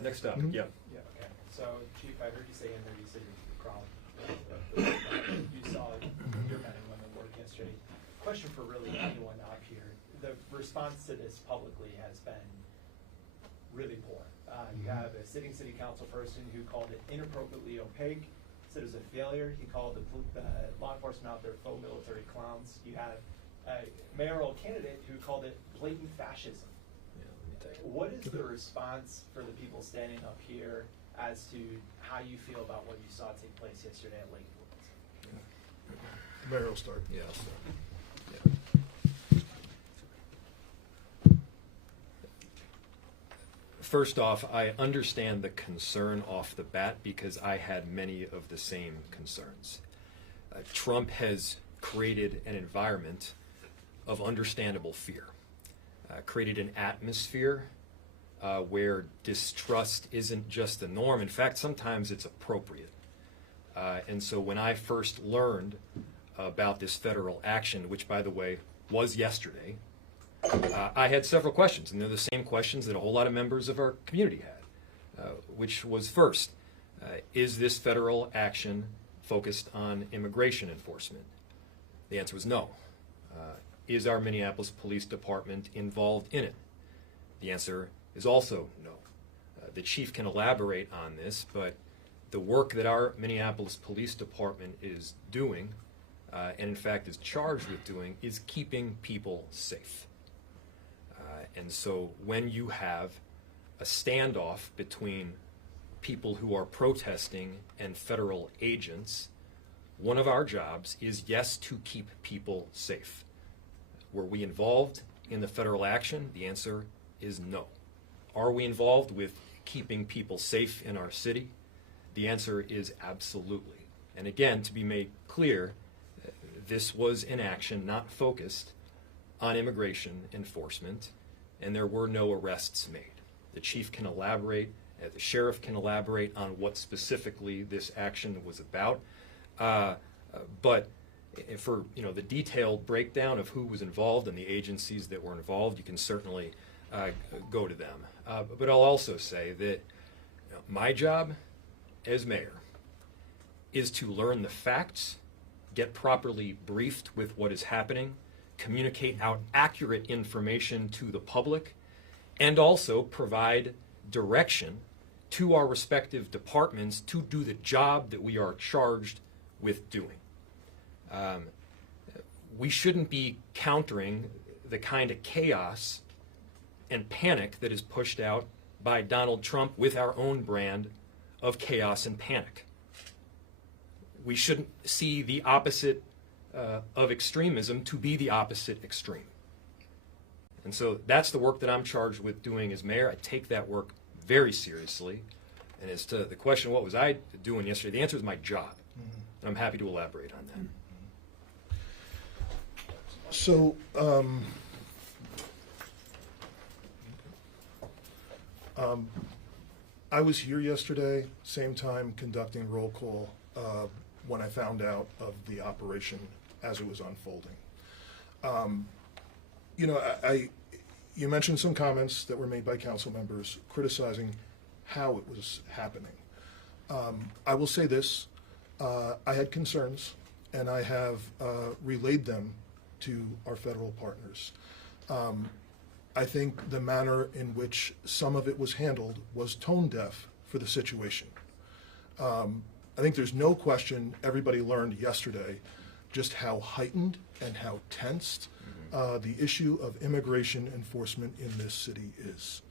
Next up, Mhm. yeah. Yeah, okay. So, Chief, I heard you say in there, you said you're crawling. You saw your men and women work yesterday. Question for really anyone up here. The response to this publicly has been really poor. You have a sitting city council person who called it inappropriately opaque, said it was a failure. He called the law enforcement out there faux military clowns. You have a mayoral candidate who called it blatant fascism. What is the response for the people standing up here as to how you feel about what you saw take place yesterday at Lakewood? Mayor will start. Yeah, I'll start. First off, I understand the concern off the bat because I had many of the same concerns. Trump has created an environment of understandable fear, created an atmosphere where distrust isn't just the norm. In fact, sometimes it's appropriate. And so when I first learned about this federal action, which, by the way, was yesterday, I had several questions, and they're the same questions that a whole lot of members of our community had, which was first, is this federal action focused on immigration enforcement? The answer was no. Is our Minneapolis Police Department involved in it? The answer is also no. The chief can elaborate on this, but the work that our Minneapolis Police Department is doing, and in fact is charged with doing, is keeping people safe. And so when you have a standoff between people who are protesting and federal agents, one of our jobs is, yes, to keep people safe. Were we involved in the federal action? The answer is no. Are we involved with keeping people safe in our city? The answer is absolutely. And again, to be made clear, this was an action not focused on immigration enforcement, and there were no arrests made. The chief can elaborate, the sheriff can elaborate on what specifically this action was about, but for the detailed breakdown of who was involved and the agencies that were involved, you can certainly go to them. But I'll also say that my job as mayor is to learn the facts, get properly briefed with what is happening, communicate out accurate information to the public, and also provide direction to our respective departments to do the job that we are charged with doing. We shouldn't be countering the kind of chaos and panic that is pushed out by Donald Trump with our own brand of chaos and panic. We shouldn't see the opposite of extremism to be the opposite extreme. And so that's the work that I'm charged with doing as mayor. I take that work very seriously. And as to the question, what was I doing yesterday? The answer is my job. And I'm happy to elaborate on that. So, I was here yesterday, same time conducting roll call when I found out of the operation as it was unfolding. You mentioned some comments that were made by council members criticizing how it was happening. I will say this, I had concerns and I have relayed them to our federal partners. I think the manner in which some of it was handled was tone deaf for the situation. I think there's no question everybody learned yesterday just how heightened and how tensed the issue of immigration enforcement in this city is.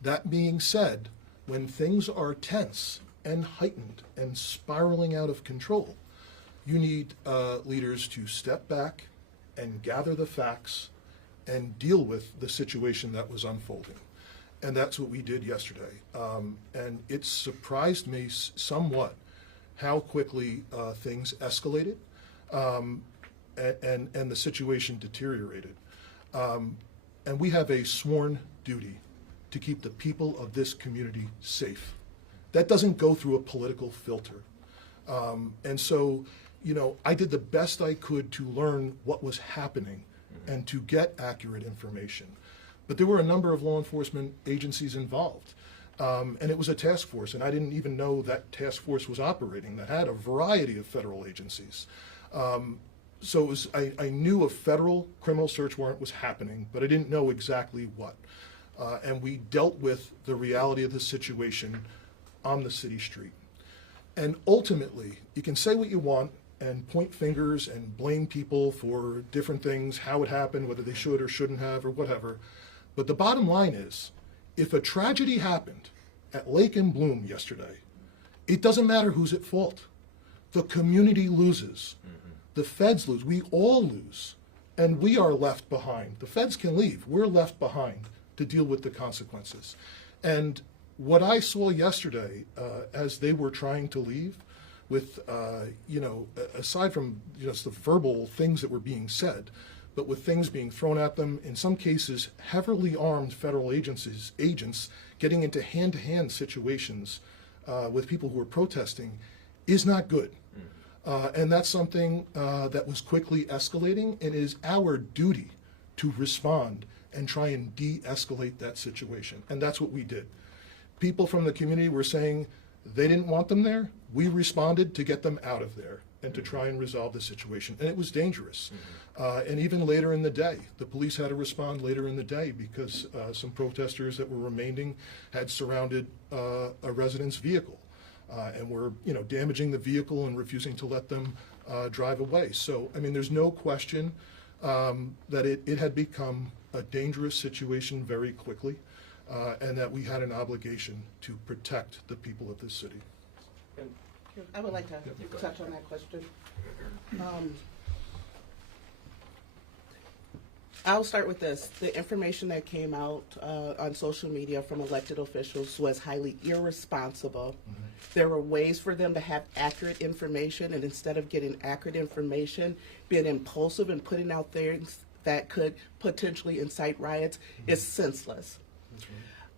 That being said, when things are tense and heightened and spiraling out of control, you need leaders to step back and gather the facts and deal with the situation that was unfolding. And that's what we did yesterday. And it surprised me somewhat how quickly things escalated and the situation deteriorated. And we have a sworn duty to keep the people of this community safe. That doesn't go through a political filter. And so, I did the best I could to learn what was happening and to get accurate information. But there were a number of law enforcement agencies involved. And it was a task force, and I didn't even know that task force was operating, that had a variety of federal agencies. So it was, I knew a federal criminal search warrant was happening, but I didn't know exactly what. And we dealt with the reality of the situation on the city street. And ultimately, you can say what you want and point fingers and blame people for different things, how it happened, whether they should or shouldn't have or whatever. But the bottom line is, if a tragedy happened at Lake and Bloom yesterday, it doesn't matter who's at fault. The community loses. The feds lose. We all lose. And we are left behind. The feds can leave. We're left behind to deal with the consequences. And what I saw yesterday as they were trying to leave, with, aside from just the verbal things that were being said, but with things being thrown at them, in some cases, heavily armed federal agents getting into hand-to-hand situations with people who are protesting is not good. And that's something that was quickly escalating, and it is our duty to respond and try and de-escalate that situation. And that's what we did. People from the community were saying they didn't want them there. We responded to get them out of there and to try and resolve the situation. And it was dangerous. And even later in the day, the police had to respond later in the day because some protesters that were remaining had surrounded a resident's vehicle and were, damaging the vehicle and refusing to let them drive away. So, I mean, there's no question that it had become a dangerous situation very quickly, and that we had an obligation to protect the people of this city. I would like to touch on that question. I'll start with this. The information that came out on social media from elected officials was highly irresponsible. There were ways for them to have accurate information, and instead of getting accurate information, being impulsive and putting out things that could potentially incite riots is senseless.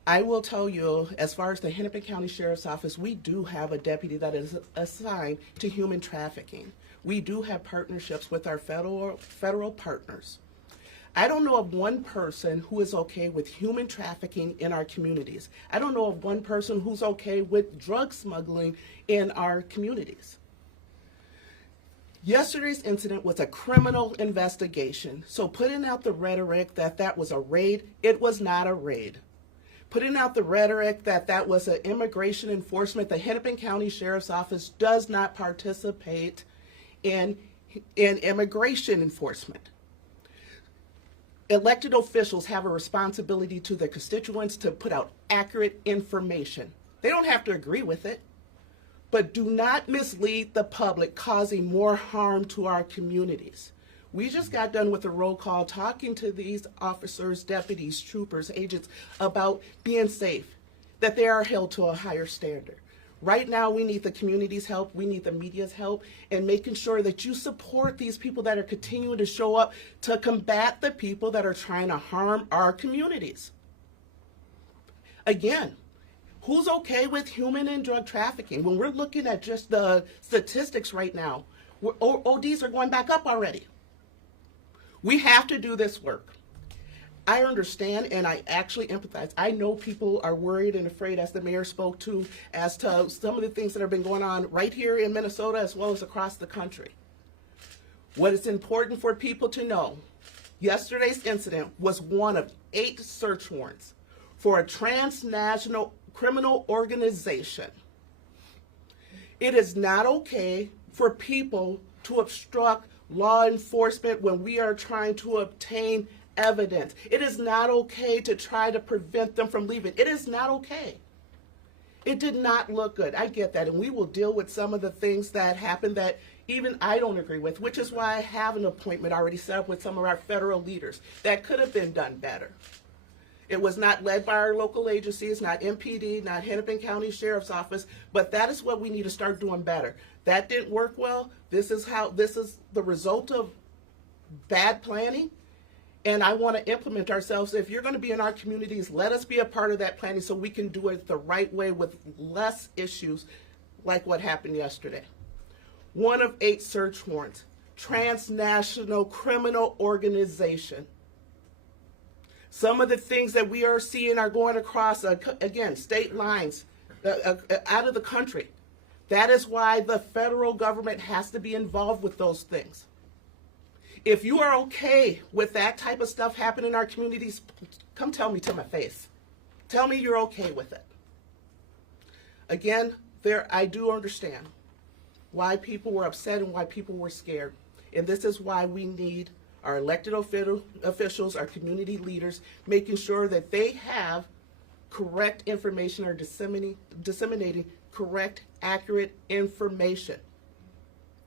I will tell you, as far as the Hennepin County Sheriff's Office, we do have a deputy that is assigned to human trafficking. We do have partnerships with our federal partners. I don't know of one person who is okay with human trafficking in our communities. I don't know of one person who's okay with drug smuggling in our communities. Yesterday's incident was a criminal investigation. So putting out the rhetoric that was a raid, it was not a raid. Putting out the rhetoric that was an immigration enforcement, the Hennepin County Sheriff's Office does not participate in immigration enforcement. Elected officials have a responsibility to their constituents to put out accurate information. They don't have to agree with it, but do not mislead the public, causing more harm to our communities. We just got done with a roll call talking to these officers, deputies, troopers, agents about being safe, that they are held to a higher standard. Right now, we need the community's help, we need the media's help, and making sure that you support these people that are continuing to show up to combat the people that are trying to harm our communities. Again, who's okay with human and drug trafficking? When we're looking at just the statistics right now, ODs are going back up already. We have to do this work. I understand and I actually empathize. I know people are worried and afraid, as the mayor spoke to, as to some of the things that have been going on right here in Minnesota as well as across the country. What is important for people to know, yesterday's incident was one of 8 search warrants for a transnational criminal organization. It is not okay for people to obstruct law enforcement when we are trying to obtain evidence. It is not okay to try to prevent them from leaving. It is not okay. It did not look good. I get that, and we will deal with some of the things that happened that even I don't agree with, which is why I have an appointment already set up with some of our federal leaders. That could have been done better. It was not led by our local agencies, not MPD, not Hennepin County Sheriff's Office, but that is what we need to start doing better. That didn't work well. This is the result of bad planning. And I want to implement ourselves. If you're going to be in our communities, let us be a part of that planning so we can do it the right way with less issues like what happened yesterday. One of 8 search warrants, transnational criminal organization. Some of the things that we are seeing are going across, again, state lines, out of the country. That is why the federal government has to be involved with those things. If you are okay with that type of stuff happening in our communities, come tell me to my face. Tell me you're okay with it. Again, I do understand why people were upset and why people were scared. And this is why we need our elected officials, our community leaders, making sure that they have correct information or disseminating correct, accurate information.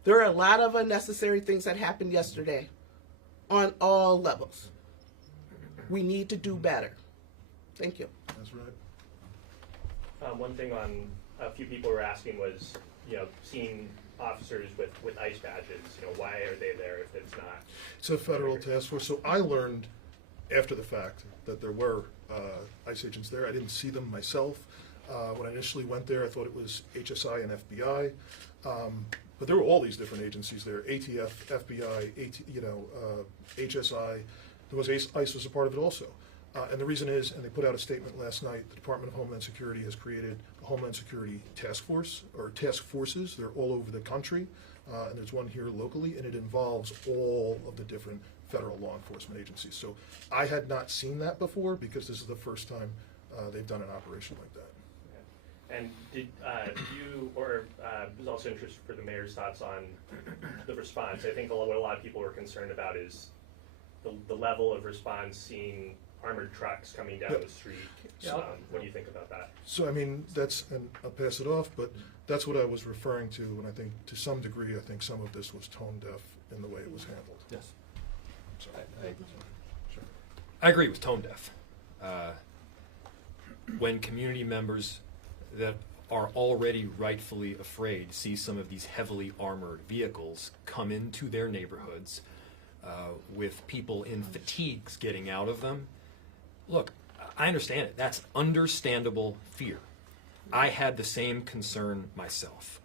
There are a lot of unnecessary things that happened yesterday on all levels. We need to do better. Thank you. That's right. One thing a few people were asking was, seeing officers with ICE badges, why are they there if it's not? It's a federal task force. So I learned after the fact that there were ICE agents there. I didn't see them myself. When I initially went there, I thought it was HSI and FBI. But there were all these different agencies there, ATF, FBI, HSI. There was ICE was a part of it also. And the reason is, and they put out a statement last night, the Department of Homeland Security has created a Homeland Security task force, or task forces. They're all over the country, and there's one here locally, and it involves all of the different federal law enforcement agencies. So I had not seen that before because this is the first time they've done an operation like that. And did you, or was also interested for the mayor's thoughts on the response? I think what a lot of people were concerned about is the level of response, seeing armored trucks coming down the street. What do you think about that? So, I mean, and I'll pass it off, but that's what I was referring to when I think, to some degree, I think some of this was tone deaf in the way it was handled. Yes. Sorry. Sure. I agree with tone deaf. When community members that are already rightfully afraid see some of these heavily armored vehicles come into their neighborhoods with people in fatigues getting out of them, look, I understand it. That's understandable fear. I had the same concern myself.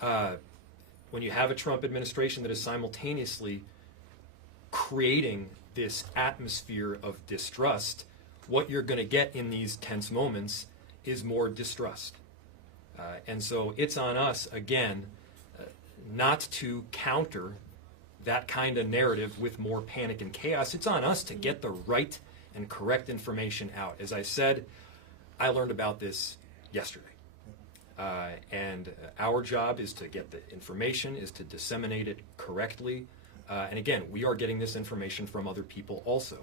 When you have a Trump administration that is simultaneously creating this atmosphere of distrust, what you're going to get in these tense moments is more distrust. And so it's on us, again, not to counter that kind of narrative with more panic and chaos. It's on us to get the right and correct information out. As I said, I learned about this yesterday. And our job is to get the information, is to disseminate it correctly. And again, we are getting this information from other people also.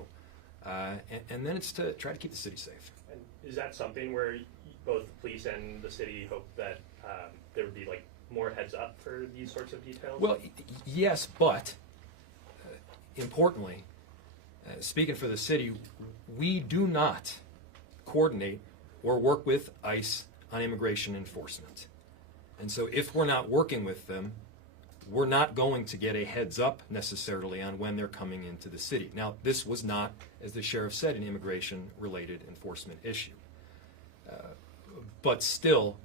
And then it's to try to keep the city safe. And is that something where both the police and the city hope that there would be more heads up for these sorts of details? Well, yes, but importantly, speaking for the city, we do not coordinate or work with ICE on immigration enforcement. And so if we're not working with them, we're not going to get a heads up necessarily on when they're coming into the city. Now, this was not, as the sheriff said, an immigration-related enforcement issue. But still,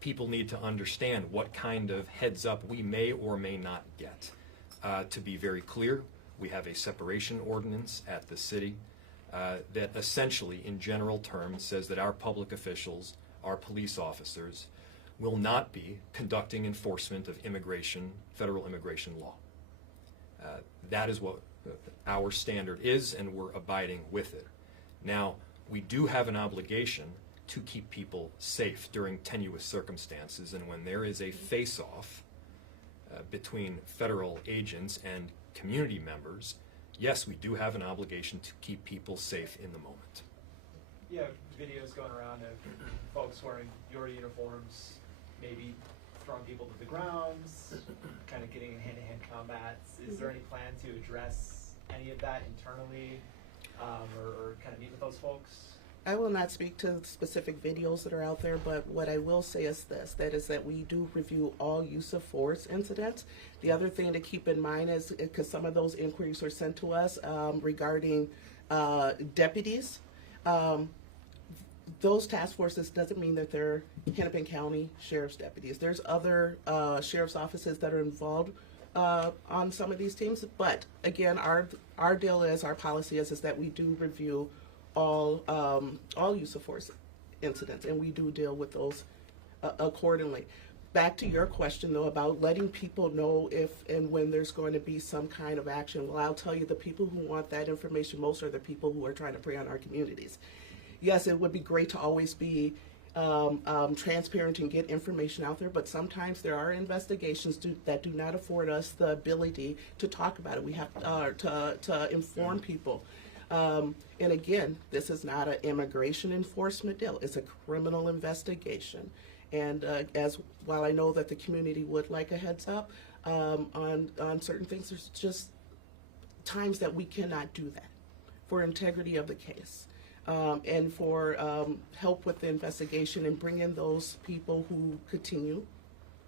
people need to understand what kind of heads up we may or may not get. To be very clear, we have a separation ordinance at the city that essentially, in general terms, says that our public officials, our police officers, will not be conducting enforcement of federal immigration law. That is what our standard is, and we're abiding with it. Now, we do have an obligation to keep people safe during tenuous circumstances, and when there is a face-off between federal agents and community members, yes, we do have an obligation to keep people safe in the moment. You have videos going around of folks wearing your uniforms, maybe throwing people to the grounds, kind of getting in hand-to-hand combats. Is there any plan to address any of that internally, or kind of meet with those folks? I will not speak to specific videos that are out there, but what I will say is this, that is that we do review all use of force incidents. The other thing to keep in mind is, because some of those inquiries were sent to us regarding deputies, those task forces doesn't mean that they're Hennepin County Sheriff's deputies. There's other sheriff's offices that are involved on some of these teams, but again, our deal is, our policy is that we do review all use of force incidents, and we do deal with those accordingly. Back to your question, though, about letting people know if and when there's going to be some kind of action. Well, I'll tell you, the people who want that information most are the people who are trying to prey on our communities. Yes, it would be great to always be transparent and get information out there, but sometimes there are investigations that do not afford us the ability to talk about it. We have to inform people. And again, this is not an immigration enforcement deal. It's a criminal investigation. And while I know that the community would like a heads up on certain things, there's just times that we cannot do that for integrity of the case. And for help with the investigation and bring in those people who continue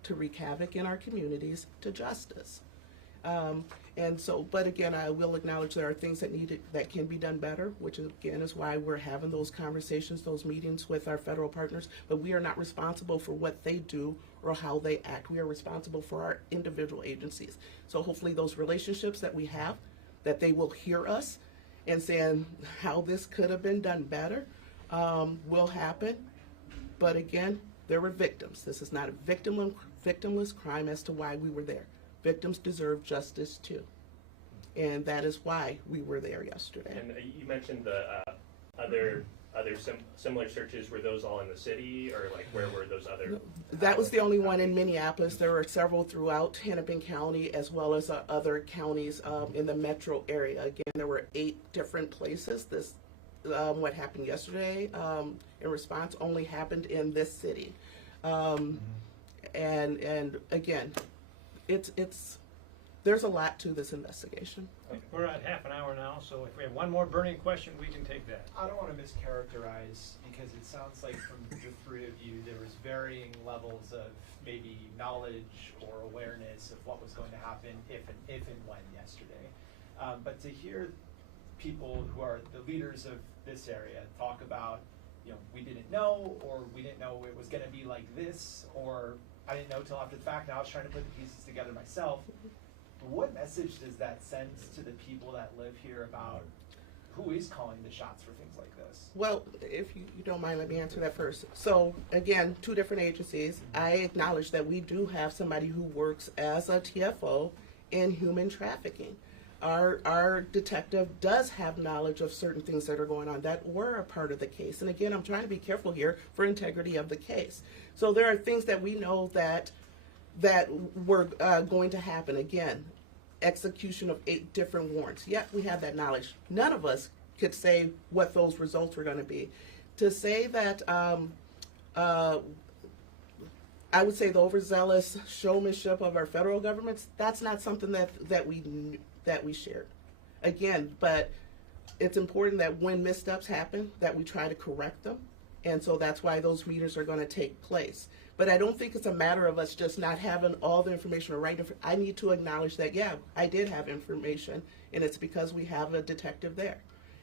to wreak havoc in our communities to justice. And so, but again, I will acknowledge there are things that can be done better, which again is why we're having those conversations, those meetings with our federal partners. But we are not responsible for what they do or how they act. We are responsible for our individual agencies. So hopefully those relationships that we have, that they will hear us and saying how this could have been done better, will happen. But again, there were victims. This is not a victimless crime as to why we were there. Victims deserve justice too. And that is why we were there yesterday. And you mentioned the other similar searches. Were those all in the city, or like where were those other? That was the only one in Minneapolis. There were several throughout Hennepin County as well as other counties in the metro area. Again, there were 8 different places. This what happened yesterday in response only happened in this city. And again, it's there's a lot to this investigation. We're at half an hour now, so if we have one more burning question, we can take that. I don't want to mischaracterize, because it sounds like from the 3 of you, there was varying levels of maybe knowledge or awareness of what was going to happen if and when yesterday. But to hear people who are the leaders of this area talk about, we didn't know, or we didn't know it was going to be like this, or I didn't know till after the fact, and I was trying to put the pieces together myself. What message does that send to the people that live here about who is calling the shots for things like this? Well, if you don't mind, let me answer that first. So again, 2 different agencies. I acknowledge that we do have somebody who works as a TFO in human trafficking. Our detective does have knowledge of certain things that are going on that were a part of the case. And again, I'm trying to be careful here for integrity of the case. So there are things that we know that were going to happen. Again, execution of 8 different warrants. Yet we have that knowledge. None of us could say what those results were going to be. To say that, I would say the overzealous showmanship of our federal governments, that's not something that we shared. Again, but it's important that when missteps happen, that we try to correct them. And so that's why those meetings are going to take place. But I don't think it's a matter of us just not having all the information or right. I need to acknowledge that, yeah, I did have information, and it's because we have a detective there.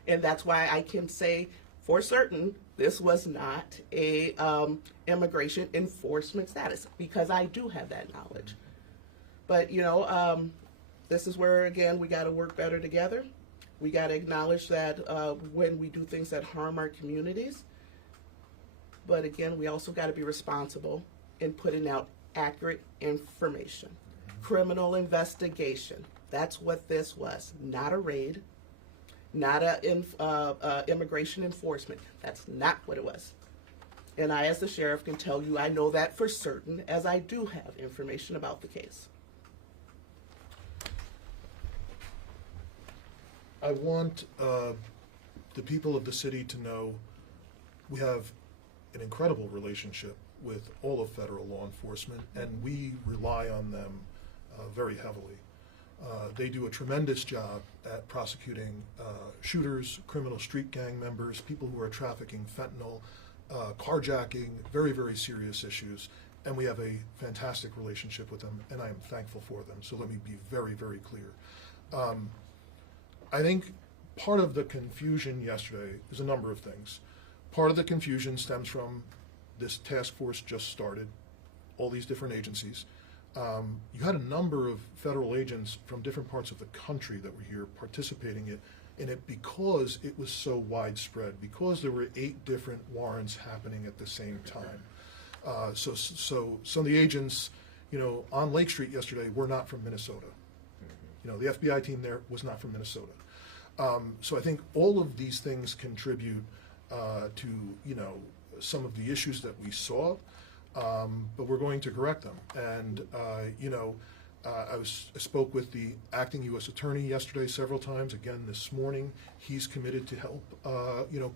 And that's why I can say for certain this was not a immigration enforcement status, because I do have that knowledge. But, this is where, again, we got to work better together. We got to acknowledge that when we do things that harm our communities. But again, we also got to be responsible in putting out accurate information. Criminal investigation. That's what this was. Not a raid. Not a immigration enforcement. That's not what it was. And I, as the sheriff, can tell you I know that for certain, as I do have information about the case. I want the people of the city to know we have an incredible relationship with all of federal law enforcement, and we rely on them very heavily. They do a tremendous job at prosecuting shooters, criminal street gang members, people who are trafficking fentanyl, carjacking, very, very serious issues, and we have a fantastic relationship with them, and I am thankful for them. So let me be very, very clear. I think part of the confusion yesterday is a number of things. Part of the confusion stems from this task force just started, all these different agencies. you had a number of federal agents from different parts of the country that were here participating in it because it was so widespread, because there were 8 different warrants happening at the same time. So some of the agents, on Lake Street yesterday were not from Minnesota. The FBI team there was not from Minnesota. So I think all of these things contribute to, some of the issues that we saw, but we're going to correct them. And, I spoke with the acting U.S. attorney yesterday several times, again this morning. He's committed to help,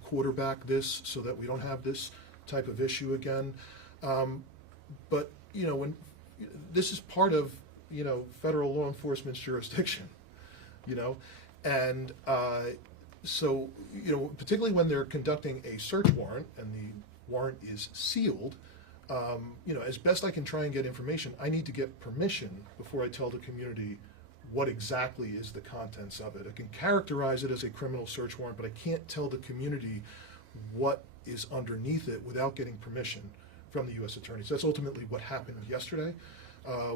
quarterback this so that we don't have this type of issue again. But, when this is part of, federal law enforcement's jurisdiction, and so, particularly when they're conducting a search warrant and the warrant is sealed, as best I can try and get information, I need to get permission before I tell the community what exactly is the contents of it. I can characterize it as a criminal search warrant, but I can't tell the community what is underneath it without getting permission from the U.S. attorney. So that's ultimately what happened yesterday,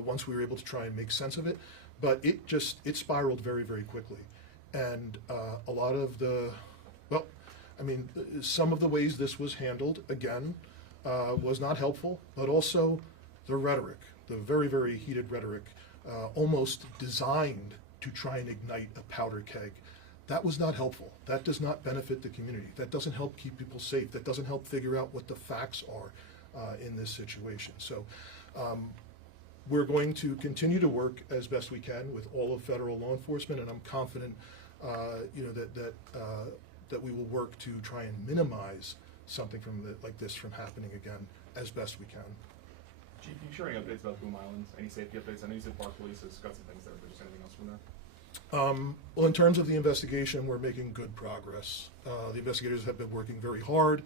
once we were able to try and make sense of it. But it spiraled very, very quickly. And a lot of some of the ways this was handled, again, was not helpful, but also the rhetoric, the very, very heated rhetoric, almost designed to try and ignite a powder keg. That was not helpful. That does not benefit the community. That doesn't help keep people safe. That doesn't help figure out what the facts are in this situation. So we're going to continue to work as best we can with all of federal law enforcement, and I'm confident that we will work to try and minimize something like this from happening again as best we can. Chief, can you share any updates about Boom Island? Any safety updates? I know you said Park Police has got some things there, but just anything else from there? Well, in terms of the investigation, we're making good progress. The investigators have been working very hard.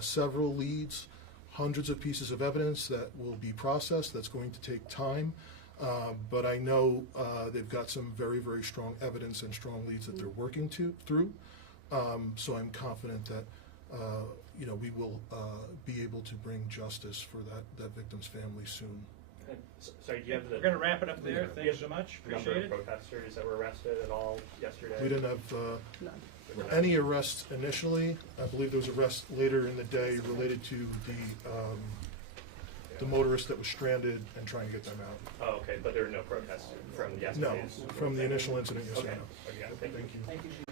Several leads, hundreds of pieces of evidence that will be processed. That's going to take time. But I know they've got some very, very strong evidence and strong leads that they're working through. So I'm confident that we will be able to bring justice for that victim's family soon. Sorry, do you have We're going to wrap it up there. Thank you so much. Number Appreciate of it. protesters that were arrested at all yesterday? We didn't have any arrests initially. I believe there was arrest later in the day related to the motorist that was stranded and trying to get them out. Oh, okay, but there were no protests from No, yesterday's? from the initial incident, yes, Okay, no. okay, thank you. Thank you. Thank you, Chief.